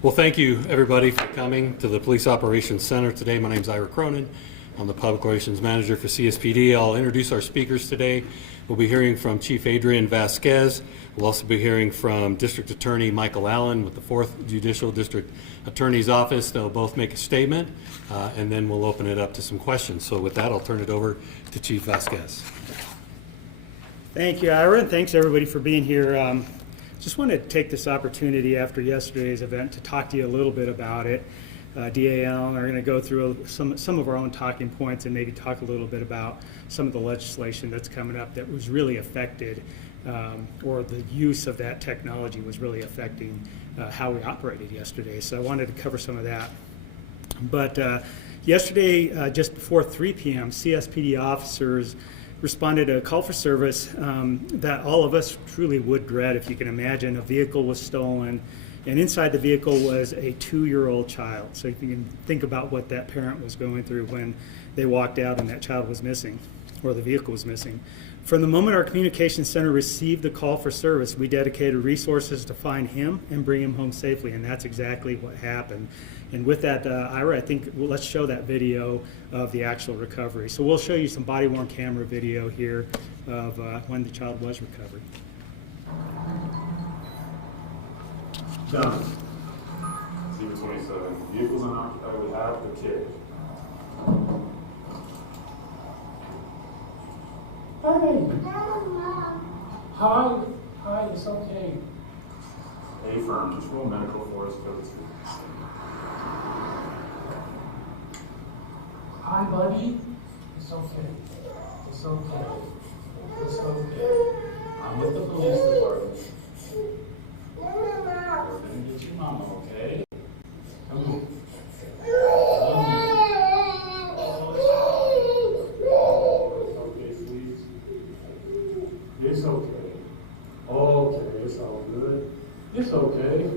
Well, thank you, everybody, for coming to the Police Operations Center today. My name is Ira Cronin. I'm the Public Relations Manager for CSPD. I'll introduce our speakers today. We'll be hearing from Chief Adrian Vasquez. We'll also be hearing from District Attorney Michael Allen with the 4th Judicial District Attorney's Office. They'll both make a statement, and then we'll open it up to some questions. So with that, I'll turn it over to Chief Vasquez. Thank you, Ira, and thanks everybody for being here. Just wanted to take this opportunity after yesterday's event to talk to you a little bit about it. DAL are going to go through some of our own talking points and maybe talk a little bit about some of the legislation that's coming up that was really affected, or the use of that technology was really affecting how we operated yesterday. So I wanted to cover some of that. But yesterday, just before 3 p.m., CSPD officers responded to a call for service that all of us truly would dread. If you can imagine, a vehicle was stolen, and inside the vehicle was a 2-year-old child. So if you can think about what that parent was going through when they walked out and that child was missing, or the vehicle was missing. From the moment our communications center received the call for service, we dedicated resources to find him and bring him home safely, and that's exactly what happened. And with that, Ira, I think let's show that video of the actual recovery. So we'll show you some body-worn camera video here of when the child was recovered. Done. Zebra 27. Vehicles unoccupied. We have the kid. Hi. Hi, it's okay. A firm. Just roll medical for us. Code 2. Hi, buddy. It's okay. It's okay. It's okay. I'm with the police department. We're gonna get your mama, okay? Come on. It's okay, sweet. It's okay. Okay, it's all good. It's okay.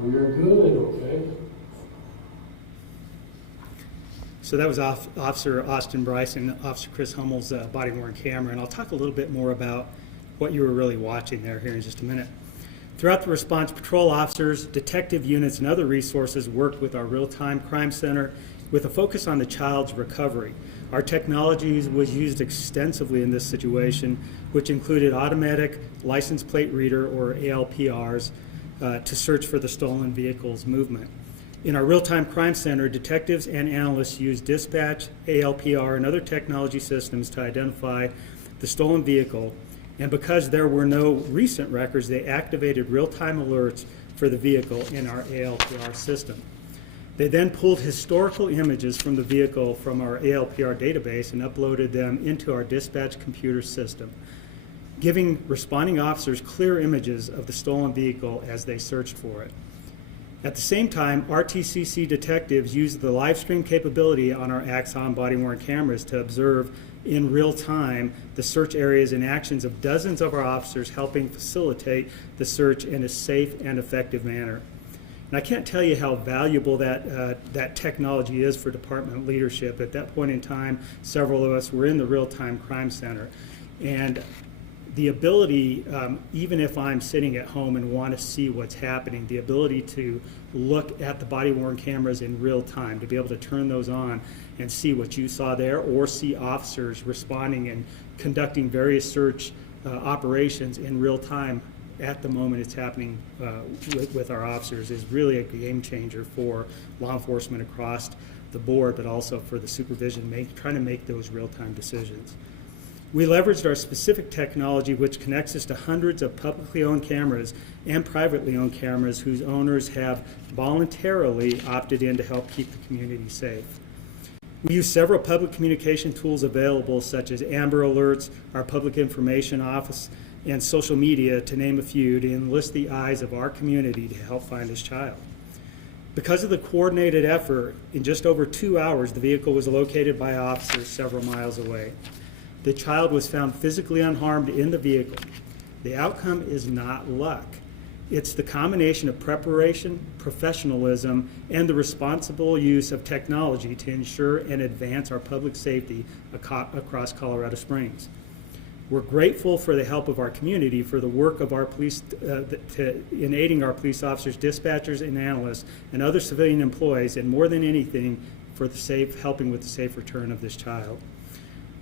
We're good, okay? So that was Officer Austin Bryce and Officer Chris Hummel's body-worn camera, and I'll talk a little bit more about what you were really watching there here in just a minute. Throughout the response, patrol officers, detective units, and other resources worked with our real-time crime center with a focus on the child's recovery. Our technology was used extensively in this situation, which included automatic license plate reader, or ALPRs, to search for the stolen vehicle's movement. In our real-time crime center, detectives and analysts used dispatch, ALPR, and other technology systems to identify the stolen vehicle, and because there were no recent records, they activated real-time alerts for the vehicle in our ALPR system. They then pulled historical images from the vehicle from our ALPR database and uploaded them into our dispatch computer system, giving responding officers clear images of the stolen vehicle as they searched for it. At the same time, RTCC detectives used the live stream capability on our Axon body-worn cameras to observe in real time the search areas and actions of dozens of our officers, helping facilitate the search in a safe and effective manner. And I can't tell you how valuable that technology is for department leadership. At that point in time, several of us were in the real-time crime center, and the ability, even if I'm sitting at home and want to see what's happening, the ability to look at the body-worn cameras in real time, to be able to turn those on and see what you saw there, or see officers responding and conducting various search operations in real time at the moment it's happening with our officers, is really a game changer for law enforcement across the board, but also for the supervision, trying to make those real-time decisions. We leveraged our specific technology, which connects us to hundreds of publicly owned cameras and privately owned cameras whose owners have voluntarily opted in to help keep the community safe. We use several public communication tools available, such as Amber Alerts, our Public Information Office, and social media, to name a few, to enlist the eyes of our community to help find this child. Because of the coordinated effort, in just over 2 hours, the vehicle was located by officers several miles away. The child was found physically unharmed in the vehicle. The outcome is not luck. It's the combination of preparation, professionalism, and the responsible use of technology to ensure and advance our public safety across Colorado Springs. We're grateful for the help of our community, for the work of our police, in aiding our police officers, dispatchers, and analysts, and other civilian employees, and more than anything, for helping with the safe return of this child.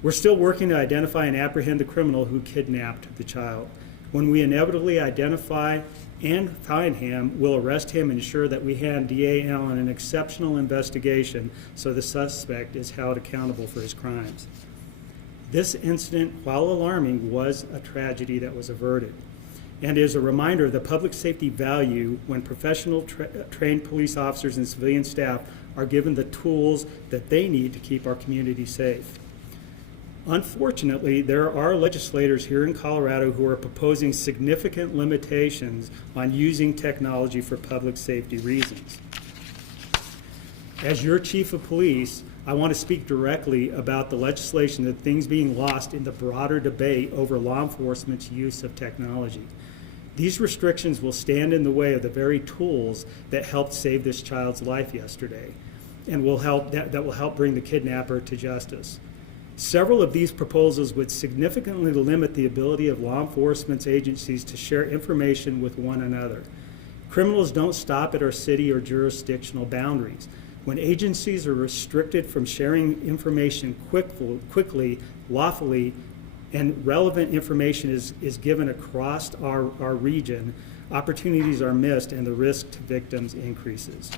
We're still working to identify and apprehend the criminal who kidnapped the child. When we inevitably identify and find him, we'll arrest him and ensure that we hand DA Allen an exceptional investigation so the suspect is held accountable for his crimes. This incident, while alarming, was a tragedy that was averted, and is a reminder of the public safety value when professional trained police officers and civilian staff are given the tools that they need to keep our community safe. Unfortunately, there are legislators here in Colorado who are proposing significant limitations on using technology for public safety reasons. As your chief of police, I want to speak directly about the legislation and things being lost in the broader debate over law enforcement's use of technology. These restrictions will stand in the way of the very tools that helped save this child's life yesterday, and that will help bring the kidnapper to justice. Several of these proposals would significantly limit the ability of law enforcement agencies to share information with one another. Criminals don't stop at our city or jurisdictional boundaries. When agencies are restricted from sharing information quickly, lawfully, and relevant information is given across our region, opportunities are missed and the risk to victims increases.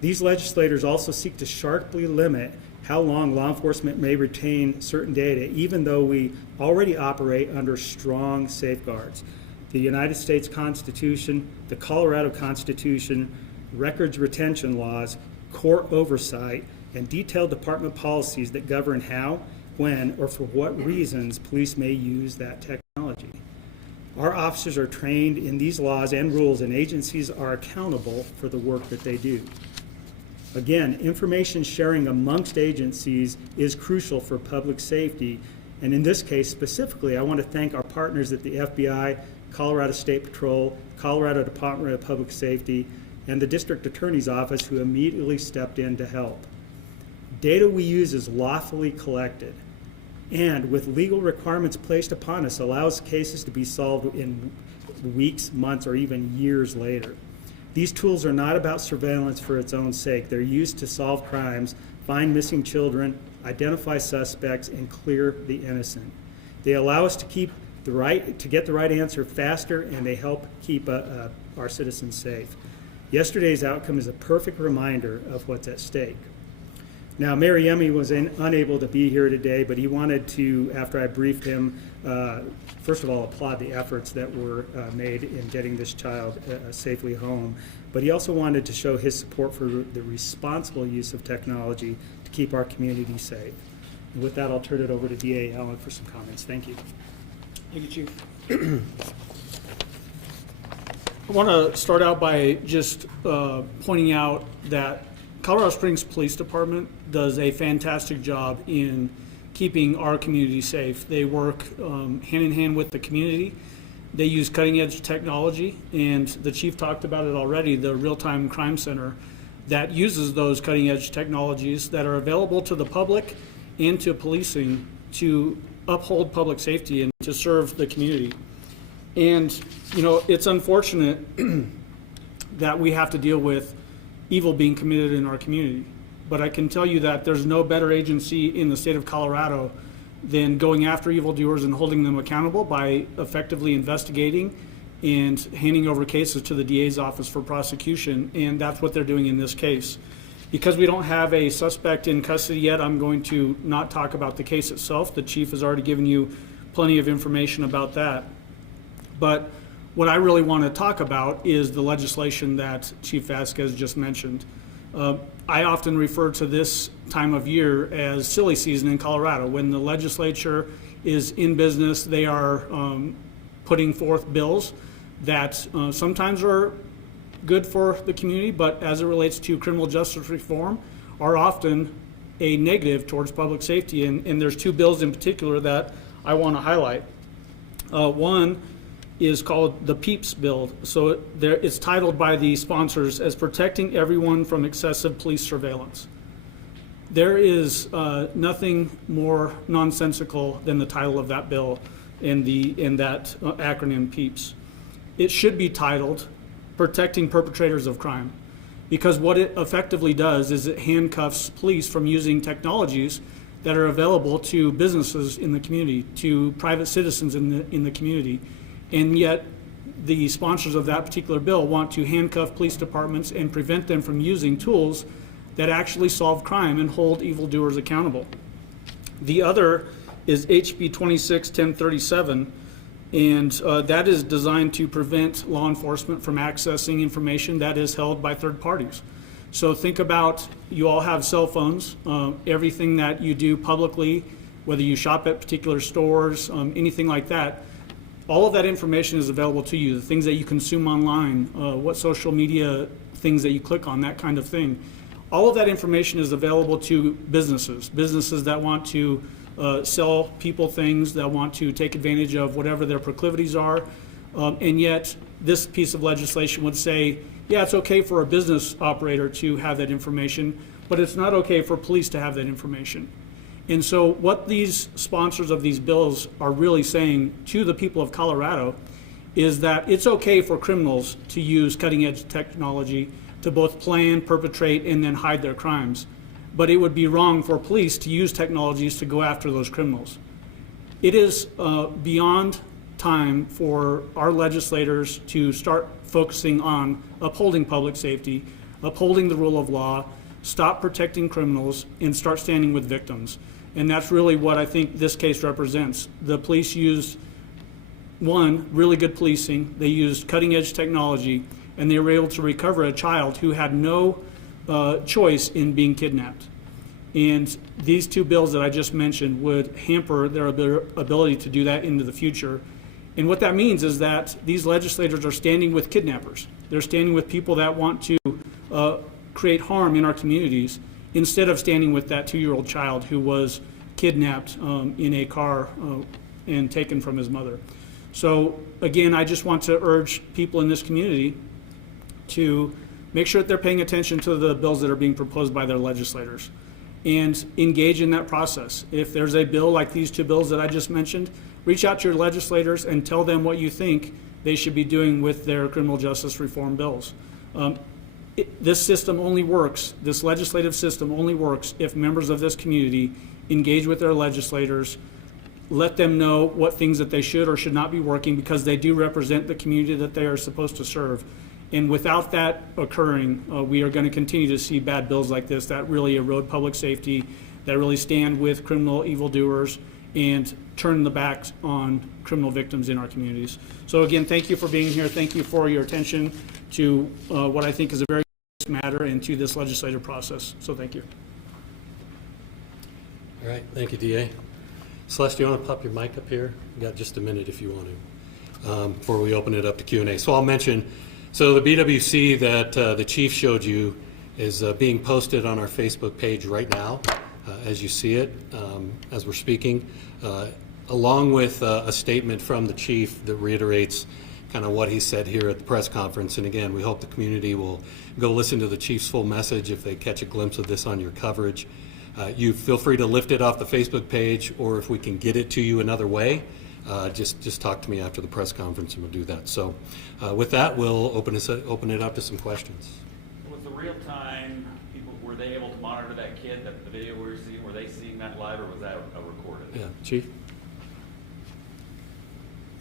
These legislators also seek to sharply limit how long law enforcement may retain certain data, even though we already operate under strong safeguards. The United States Constitution, the Colorado Constitution, records retention laws, court oversight, and detailed department policies that govern how, when, or for what reasons police may use that technology. Our officers are trained in these laws and rules, and agencies are accountable for the work that they do. Again, information sharing amongst agencies is crucial for public safety, and in this case specifically, I want to thank our partners at the FBI, Colorado State Patrol, Colorado Department of Public Safety, and the District Attorney's Office, who immediately stepped in to help. Data we use is lawfully collected, and with legal requirements placed upon us, allows cases to be solved in weeks, months, or even years later. These tools are not about surveillance for its own sake. They're used to solve crimes, find missing children, identify suspects, and clear the innocent. They allow us to get the right answer faster, and they help keep our citizens safe. Yesterday's outcome is a perfect reminder of what's at stake. Now, Mayor Yemi was unable to be here today, but he wanted to, after I briefed him, first of all, applaud the efforts that were made in getting this child safely home. But he also wanted to show his support for the responsible use of technology to keep our community safe. And with that, I'll turn it over to DA Allen for some comments. Thank you. Thank you, Chief. I want to start out by just pointing out that Colorado Springs Police Department does a fantastic job in keeping our community safe. They work hand in hand with the community. They use cutting edge technology, and the chief talked about it already, the real-time crime center that uses those cutting edge technologies that are available to the public and to policing to uphold public safety and to serve the community. And, you know, it's unfortunate that we have to deal with evil being committed in our community. But I can tell you that there's no better agency in the state of Colorado than going after evildoers and holding them accountable by effectively investigating and handing over cases to the DA's office for prosecution. And that's what they're doing in this case. Because we don't have a suspect in custody yet, I'm going to not talk about the case itself. The chief has already given you plenty of information about that. But what I really want to talk about is the legislation that Chief Vasquez just mentioned. I often refer to this time of year as silly season in Colorado. When the legislature is in business, they are putting forth bills that sometimes are good for the community, but as it relates to criminal justice reform, are often a negative towards public safety. And there's two bills in particular that I want to highlight. One is called the PEEPS bill. So it's titled by the sponsors as Protecting Everyone from Excessive Police Surveillance. There is nothing more nonsensical than the title of that bill. in that acronym PEEPS. It should be titled Protecting Perpetrators of Crime, because what it effectively does is it handcuffs police from using technologies that are available to businesses in the community, to private citizens in the community. And yet the sponsors of that particular bill want to handcuff police departments and prevent them from using tools that actually solve crime and hold evildoers accountable. The other is HB 261037, and that is designed to prevent law enforcement from accessing information that is held by third parties. So think about, you all have cell phones. Everything that you do publicly, whether you shop at particular stores, anything like that, all of that information is available to you. The things that you consume online, what social media things that you click on, that kind of thing. All of that information is available to businesses that want to sell people things, that want to take advantage of whatever their proclivities are. And yet this piece of legislation would say, yeah, it's okay for a business operator to have that information, but it's not okay for police to have that information. And so what these sponsors of these bills are really saying to the people of Colorado is that it's okay for criminals to use cutting-edge technology to both plan, perpetrate, and then hide their crimes. But it would be wrong for police to use technologies to go after those criminals. It is beyond time for our legislators to start focusing on upholding public safety, upholding the rule of law, stop protecting criminals, and start standing with victims. And that's really what I think this case represents. The police used, one, really good policing. They used cutting-edge technology, and they were able to recover a child who had no choice in being kidnapped. And these two bills that I just mentioned would hamper their ability to do that into the future. And what that means is that these legislators are standing with kidnappers. They're standing with people that want to create harm in our communities, instead of standing with that 2-year-old child who was kidnapped in a car and taken from his mother. So again, I just want to urge people in this community to make sure that they're paying attention to the bills that are being proposed by their legislators and engage in that process. If there's a bill like these two bills that I just mentioned, reach out to your legislators and tell them what you think they should be doing with their criminal justice reform bills. This system only works, this legislative system only works if members of this community engage with their legislators, let them know what things that they should or should not be working, because they do represent the community that they are supposed to serve. And without that occurring, we are going to continue to see bad bills like this that really erode public safety, that really stand with criminal evildoers and turn the backs on criminal victims in our communities. So again, thank you for being here. Thank you for your attention to what I think is a very serious matter and to this legislative process. So thank you. All right, thank you, DA. Celeste, do you want to pop your mic up here? You got just a minute if you want to, before we open it up to Q&A. So I'll mention, so the BWC that the chief showed you is being posted on our Facebook page right now, as you see it, as we're speaking, along with a statement from the chief that reiterates kind of what he said here at the press conference. And again, we hope the community will go listen to the chief's full message if they catch a glimpse of this on your coverage. You feel free to lift it off the Facebook page, or if we can get it to you another way, just talk to me after the press conference and we'll do that. So with that, we'll open it up to some questions. Was the real time people, were they able to monitor that kid, that the video we were seeing, were they seeing that live, or was that recorded? Yeah, Chief?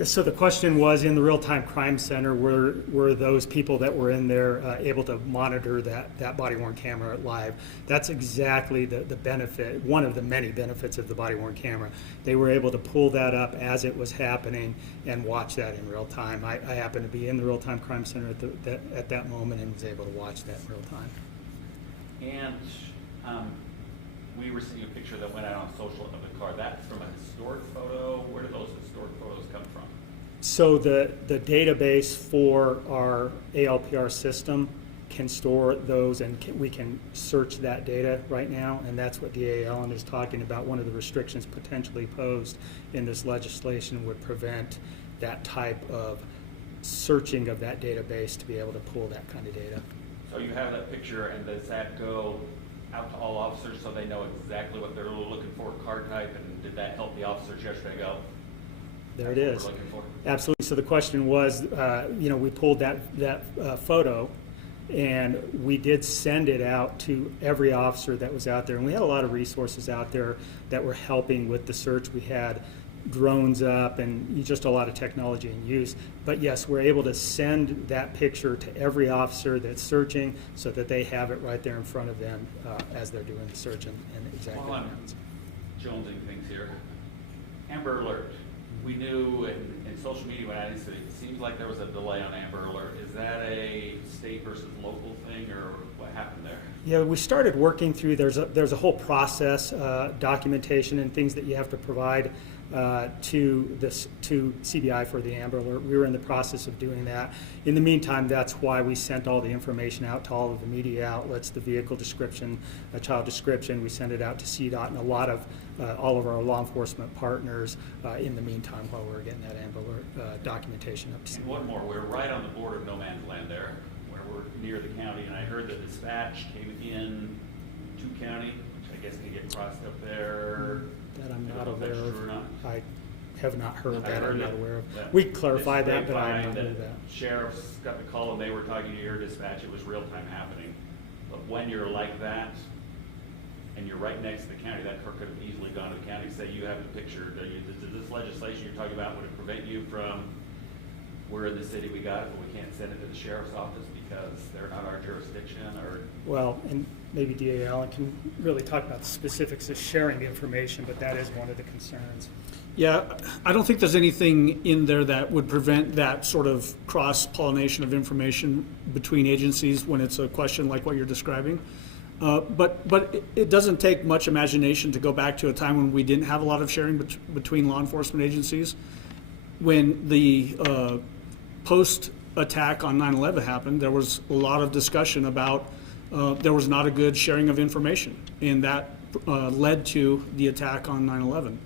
So the question was, in the real-time crime center, were those people that were in there able to monitor that body-worn camera live? That's exactly the benefit, one of the many benefits of the body-worn camera. They were able to pull that up as it was happening and watch that in real time. I happened to be in the real-time crime center at that moment and was able to watch that in real time. And we were seeing a picture that went out on social of the car. That's from a historic photo. Where do those historic photos come from? So the database for our ALPR system can store those, and we can search that data right now, and that's what DA Allen is talking about. One of the restrictions potentially posed in this legislation would prevent that type of searching of that database to be able to pull that kind of data. So you have that picture, and does that go out to all officers so they know exactly what they're looking for, car type, and did that help the officers yesterday go? There it That's is. what we're looking for. Absolutely. So the question was, we pulled that photo, and we did send it out to every officer that was out there. And we had a lot of resources out there that were helping with the search. We had drones up and just a lot of technology in use. But yes, we're able to send that picture to every officer that's searching so that they have it right there in front of them as they're doing the search and exactly While what I'm happens. jonesing things here, Amber Alert. We knew in social media when it seems like there was a delay on Amber Alert. Is that a state versus local thing, or what happened there? Yeah, we started working through, there's a whole process, documentation and things that you have to provide to CBI for the Amber Alert. We were in the process of doing that. In the meantime, that's why we sent all the information out to all of the media outlets, the vehicle description, child description. We sent it out to CDOT and all of our law enforcement partners in the meantime while we were getting that Amber Alert documentation up to And CBI. one more, we're right on the border of no man's land there, where we're near the county, and I heard the dispatch came in to county, which I guess can get crossed up there. That I'm I not don't know if aware that's of. true or not. I have not heard I that. heard I'm not it. aware of. Yeah. We clarified It's that, but I am not grapevine aware of that. Sheriffs got the call and they were talking to your dispatch, it was real time happening. But when you're like that, and you're right next to the county, that car could have easily gone to the county, say you have the picture, does this legislation you're talking about, would it prevent you from, we're in the city, we got it, but we can't send it to the sheriff's office because they're not our jurisdiction, or? Well, and maybe DA Allen can really talk about the specifics of sharing the information, but that is one of the concerns. Yeah, I don't think there's anything in there that would prevent that sort of cross-pollination of information between agencies when it's a question like what you're describing. But it doesn't take much imagination to go back to a time when we didn't have a lot of sharing between law enforcement agencies. When the post-attack on 9/11 happened, there was a lot of discussion about there was not a good sharing of information, and that led to the attack on 9/11.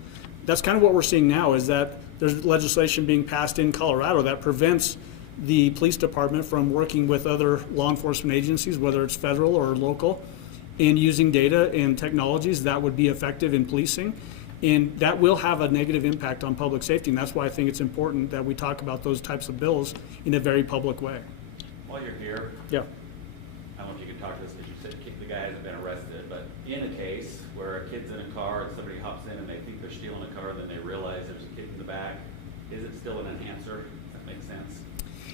That's kind of what we're seeing now, is that there's legislation being passed in Colorado that prevents the police department from working with other law enforcement agencies, whether it's federal or local, and using data and technologies that would be effective in policing. And that will have a negative impact on public safety, and that's why I think it's important that we talk about those types of bills in a very public way. While you're here, Yeah. I don't know if you can talk to this, because you said the guy hasn't been arrested, but in a case where a kid's in a car and somebody hops in and they think they're stealing a car, then they realize there's a kid in the back, is it still an enhancer? Does that make sense?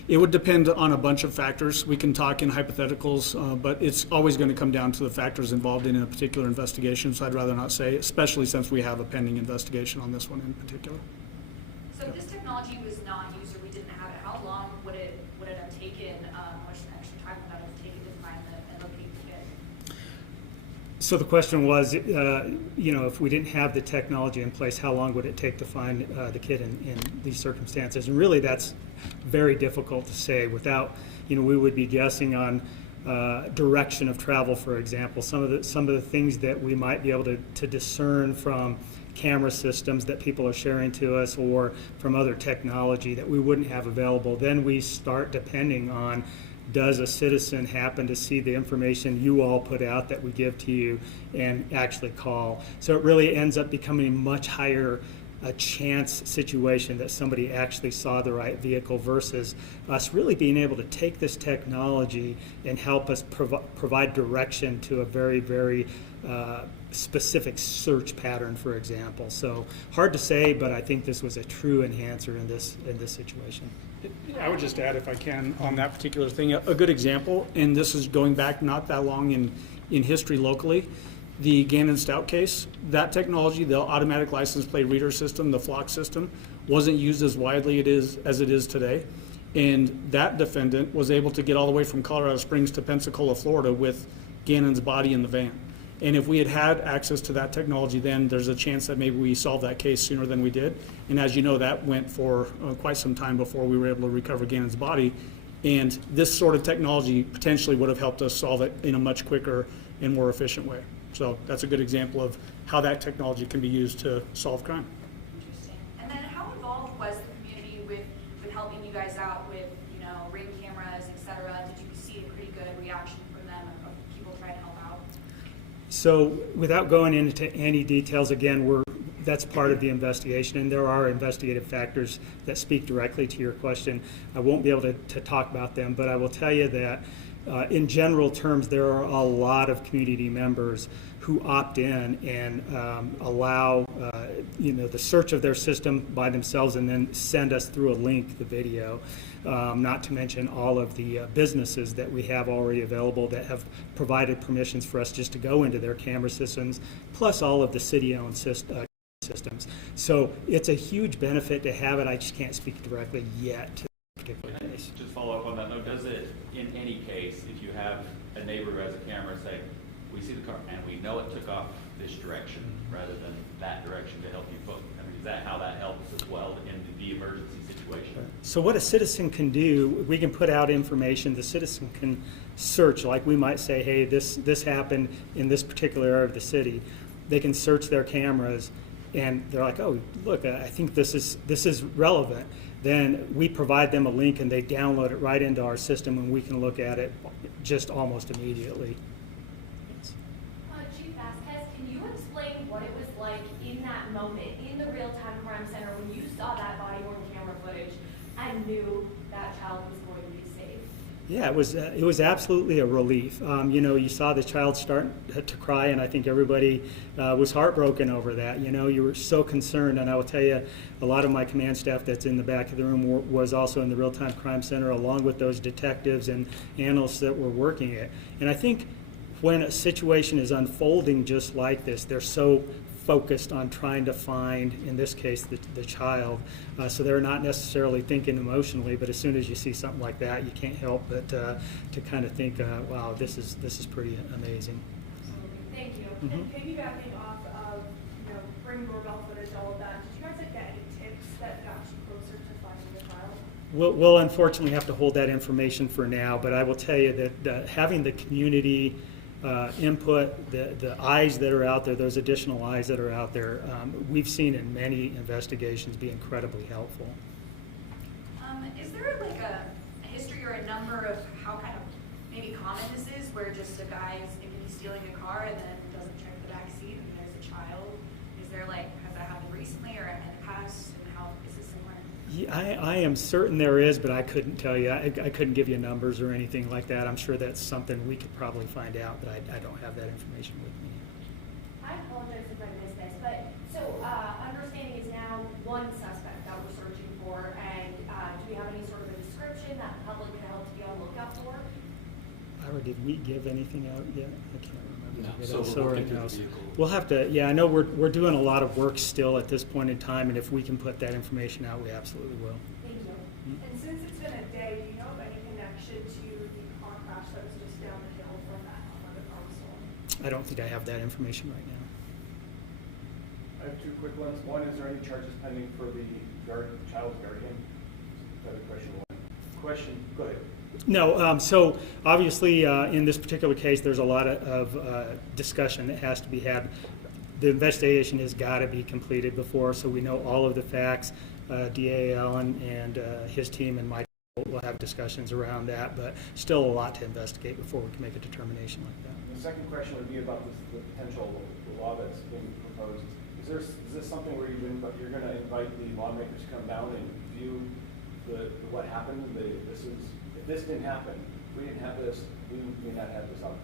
It would depend on a bunch of factors. We can talk in hypotheticals, but it's always going to come down to the factors involved in a particular investigation, so I'd rather not say, especially since we have a pending investigation on this one in particular. So if this technology was not used or we didn't have it, how long would it have taken, how much extra time would that have taken to find and locate the kid? So the question was, if we didn't have the technology in place, how long would it take to find the kid in these circumstances? And really, that's very difficult to say without, we would be guessing on direction of travel, for example. Some of the things that we might be able to discern from camera systems that people are sharing to us or from other technology that we wouldn't have available. Then we start depending on, does a citizen happen to see the information you all put out that we give to you and actually call? So it really ends up becoming a much higher chance situation that somebody actually saw the right vehicle versus us really being able to take this technology and help us provide direction to a very, very specific search pattern, for example. So hard to say, but I think this was a true enhancer in this situation. I would just add, if I can, on that particular thing, a good example, and this is going back not that long in history locally, the Gannon Stout case. That technology, the automatic license plate reader system, the flock system, wasn't used as widely as it is today. And that defendant was able to get all the way from Colorado Springs to Pensacola, Florida with Gannon's body in the van. And if we had had access to that technology then, there's a chance that maybe we solved that case sooner than we did. And as you know, that went for quite some time before we were able to recover Gannon's body. And this sort of technology potentially would have helped us solve it in a much quicker and more efficient way. So that's a good example of how that technology can be used to solve crime. Interesting. And then how involved was the community with helping you guys out with, Ring cameras, et cetera? Did you see a pretty good reaction from them of people trying to help out? So without going into any details, again, we're that's part of the investigation, and there are investigative factors that speak directly to your question. I won't be able to talk about them, but I will tell you that in general terms, there are a lot of community members who opt in and allow the search of their system by themselves and then send us through a link the video. Not to mention all of the businesses that we have already available that have provided permissions for us just to go into their camera systems, plus all of the city-owned systems. So it's a huge benefit to have it. I just can't speak directly yet to the particular case. Just follow up on that note, does it, in any case, if you have a neighbor who has a camera, say, we see the car and we know it took off this direction rather than that direction to help you focus? I mean, is that how that helps as well in the emergency situation? So what a citizen can do, we can put out information. The citizen can search, like we might say, hey, this happened in this particular area of the city. They can search their cameras, and they're like, oh, look, I think this is relevant. Then we provide them a link, and they download it right into our system, and we can look at it just almost immediately. Chief Vasquez, can you explain what it was like in that moment, in the real-time crime center, when you saw that body-worn camera footage and knew that child was going to be safe? Yeah, it was absolutely a relief. You saw the child start to cry, and I think everybody was heartbroken over that. You were so concerned, and I will tell you, a lot of my command staff that's in the back of the room was also in the real-time crime center, along with those detectives and analysts that were working it. And I think when a situation is unfolding just like this, they're so focused on trying to find, in this case, the child. So they're not necessarily thinking emotionally, but as soon as you see something like that, you can't help but to kind of think, wow, this is pretty amazing. Absolutely. Thank you. Mhm. And piggybacking off of, Ring doorbell footage, all of that, did you guys get any tips that got you closer to finding the child? We'll unfortunately have to hold that information for now, but I will tell you that having the community input, the eyes that are out there, those additional eyes that are out there, we've seen in many investigations be incredibly helpful. Is there like a history or a number of how kind of maybe common this is, where just a guy is thinking he's stealing a car and then doesn't check the back seat and there's a child? Is there has that happened recently or in the past, and how is it similar? Yeah, I am certain there is, but I couldn't tell you. I couldn't give you numbers or anything like that. I'm sure that's something we could probably find out, but I don't have that information with me. I apologize if I missed this, but so understanding is now one suspect that we're searching for, and do we have any sort of a description that the public can help to be on the lookout for? Ira, did we give anything out yet? I can't remember. No, so we're right looking through now, the vehicle. we'll have to, I know we're doing a lot of work still at this point in time, and if we can put that information out, we absolutely will. Thank you. And since it's been a day, do you know of any connection to the car crash that was just down the hill from that home where the car was stolen? I don't think I have that information right now. I have two quick ones. One, is there any charges pending for the child's guardian? That's question one. Go ahead. No, so obviously in this particular case, there's a lot of discussion that has to be had. The investigation has got to be completed before, so we know all of the facts. DA Allen and his team and Mike will have discussions around that, but still a lot to investigate before we can make a determination like that. The second question would be about the potential law that's being proposed. Is this something where you're going to invite the lawmakers to come down and view what happened? If this didn't happen, if we didn't have this, we may not have this outcome.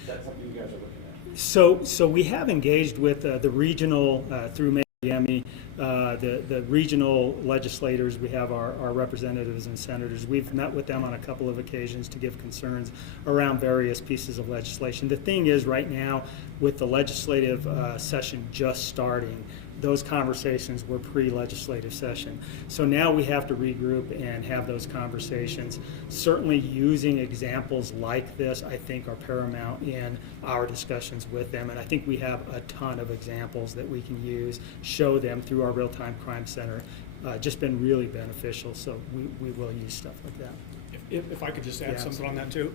Is that something you guys are looking at? So we have engaged with the regional, through Miami, the regional legislators. We have our representatives and senators. We've met with them on a couple of occasions to give concerns around various pieces of legislation. The thing is, right now, with the legislative session just starting, those conversations were pre-legislative session. So now we have to regroup and have those conversations. Certainly using examples like this, I think, are paramount in our discussions with them. And I think we have a ton of examples that we can use, show them through our real-time crime center. Just been really beneficial, so we will use stuff like that. If I could just add Yeah, something on that too.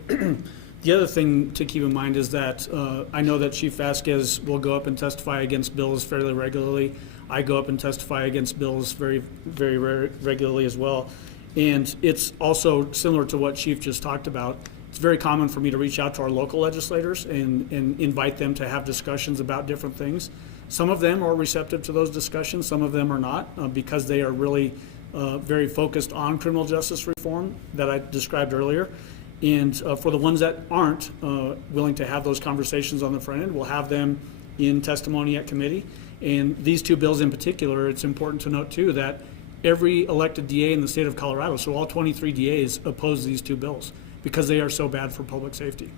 The other thing to keep in mind is that I know that Chief Vasquez will go up and testify against bills fairly regularly. I go up and testify against bills very, very regularly as well. And it's also similar to what Chief just talked about. It's very common for me to reach out to our local legislators and invite them to have discussions about different things. Some of them are receptive to those discussions, some of them are not, because they are really very focused on criminal justice reform that I described earlier. And for the ones that aren't willing to have those conversations on the front end, we'll have them in testimony at committee. And these two bills in particular, it's important to note too that every elected DA in the state of Colorado, so all 23 DAs, oppose these two bills because they are so bad for public safety.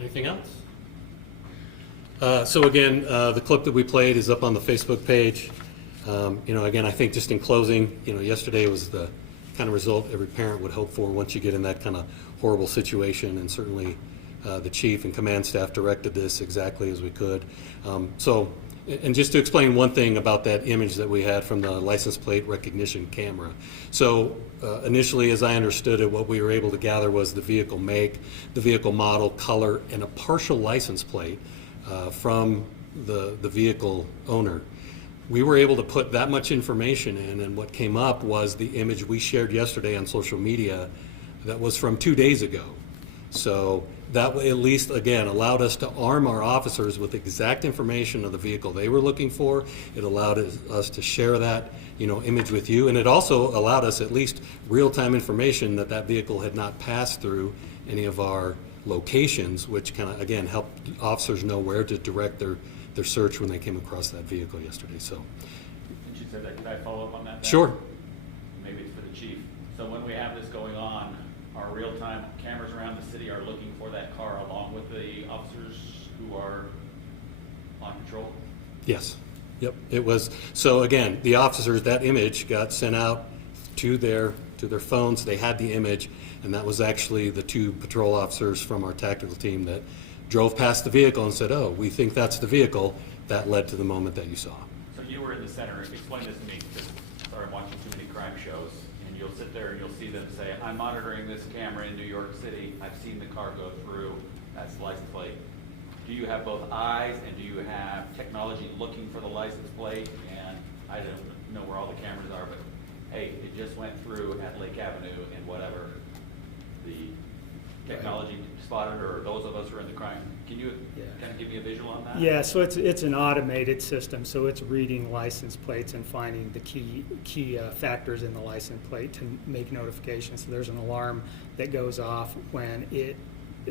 Anything else? So again, the clip that we played is up on the Facebook page. Again, I think just in closing, yesterday was the kind of result every parent would hope for once you get in that kind of horrible situation, and certainly the chief and command staff directed this exactly as we could. And just to explain one thing about that image that we had from the license plate recognition camera. So initially, as I understood it, what we were able to gather was the vehicle make, the vehicle model, color, and a partial license plate from the vehicle owner. We were able to put that much information in, and what came up was the image we shared yesterday on social media that was from 2 days ago. So that at least, again, allowed us to arm our officers with exact information of the vehicle they were looking for. It allowed us to share that, image with you, and it also allowed us at least real-time information that that vehicle had not passed through any of our locations, which kind of, again, helped officers know where to direct their search when they came across that vehicle yesterday. So, Since you said that, could I follow up on that? sure. Maybe it's for the chief. So when we have this going on, our real-time cameras around the city are looking for that car along with the officers who are on patrol? Yes. Yep. It was. So again, the officers, that image got sent out to their phones. They had the image, and that was actually the two patrol officers from our tactical team that drove past the vehicle and said, "Oh, we think that's the vehicle." That led to the moment that you saw. So you were in the center. Explain this to me, because sorry, I'm watching too many crime shows, and you'll sit there and you'll see them say, "I'm monitoring this camera in New York City. I've seen the car go through. That's the license plate." Do you have both eyes, and do you have technology looking for the license plate? And I don't know where all the cameras are, but hey, it just went through at Lake Avenue and whatever the technology spotted, or those of us who are in the crime. Can you kind of give me a visual on that? Yeah, so it's an automated system, so it's reading license plates and finding the key factors in the license plate to make notifications. So there's an alarm that goes off when it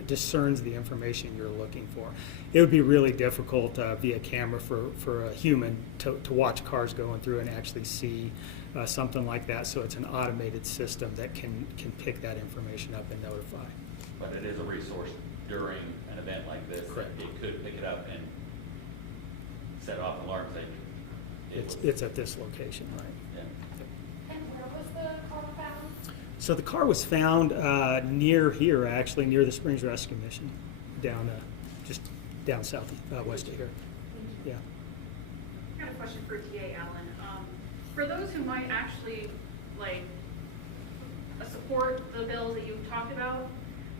discerns the information you're looking for. It would be really difficult via camera for a human to watch cars going through and actually see something like that. So it's an automated system that can pick that information up and notify. But it is a resource during an event like this. Correct. It could pick it up and set off an alarm saying It's at this location, right? Yeah. And where was the car found? So the car was found near here, actually, near the Springs Rescue Mission, just down south west of here. Yeah. I got a question for DA Allen. For those who might actually support the bills that you've talked about,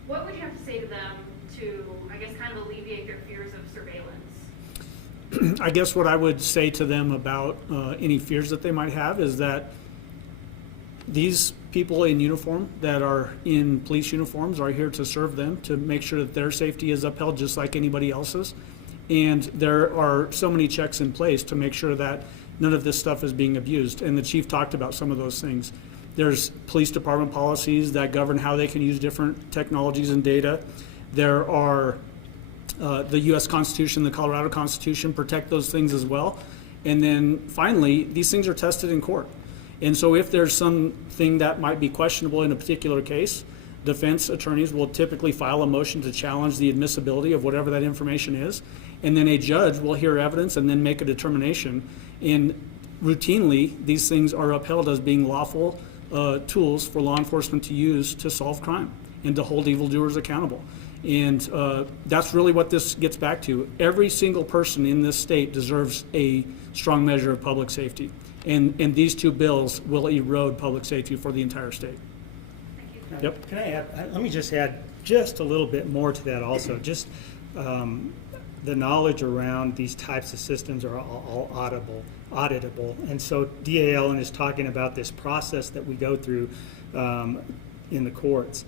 what would you have to say to them to, I guess, kind of alleviate their fears of surveillance? I guess what I would say to them about any fears that they might have is that these people in uniform that are in police uniforms are here to serve them, to make sure that their safety is upheld just like anybody else's. And there are so many checks in place to make sure that none of this stuff is being abused. And the chief talked about some of those things. There's police department policies that govern how they can use different technologies and data. There are the U.S. Constitution, the Colorado Constitution protect those things as well. And then finally, these things are tested in court. And so if there's something that might be questionable in a particular case, defense attorneys will typically file a motion to challenge the admissibility of whatever that information is. And then a judge will hear evidence and then make a determination. And routinely, these things are upheld as being lawful tools for law enforcement to use to solve crime and to hold evildoers accountable. And that's really what this gets back to. Every single person in this state deserves a strong measure of public safety. And these two bills will erode public safety for the entire state. Thank you. Yep. Can I add, let me just add just a little bit more to that also. Just the knowledge around these types of systems are all auditable. And so DA Allen is talking about this process that we go through in the courts.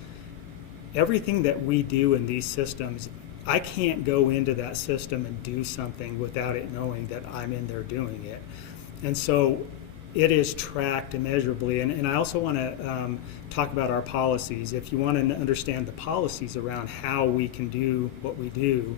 Everything that we do in these systems I can't go into that system and do something without it knowing that I'm in there doing it. And so it is tracked immeasurably. And I also want to talk about our policies. If you want to understand the policies around how we can do what we do,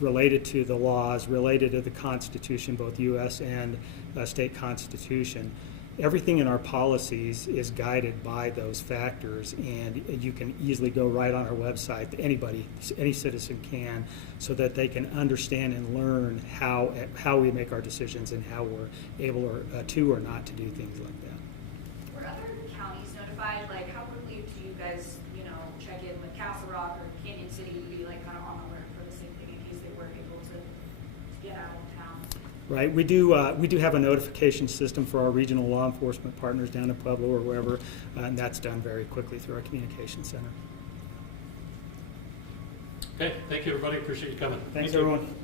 related to the laws, related to the Constitution, both U.S. and state Constitution, everything in our policies is guided by those factors, and you can easily go right on our website, anybody, any citizen can, so that they can understand and learn how we make our decisions and how we're able or not to do things like that. Were other counties notified? Like, how quickly do you guys, check in with Castle Rock or Canyon City to be like kind of on alert for the same thing in case they weren't able to get out of town? Right, we do have a notification system for our regional law enforcement partners down in Pueblo or wherever, and that's done very quickly through our communication center. Okay, thank you, everybody. Appreciate you coming. Thanks, everyone.